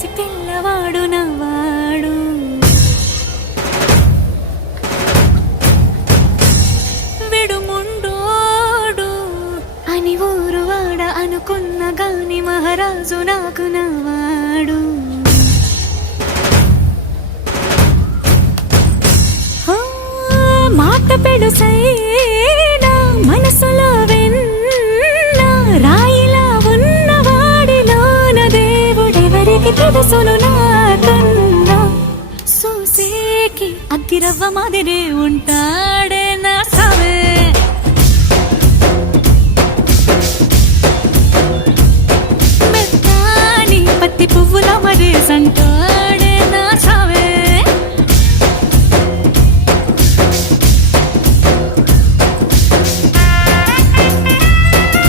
పసి పిల్లవాడు నవ్వాడు. విడుముండోడు అని ఊరువాడ అనుకున్న గాని మహారాజు నాకు నవ్వాడు. మాట పెడుసైనా మనసులో వెన్న రాయిలా ఉన్నవాడిలోన దేవుడెవరికి తెలుసును నాకన్నా. సూసేకి అగ్గిరవ్వ మాదిరే ఉంటాడు.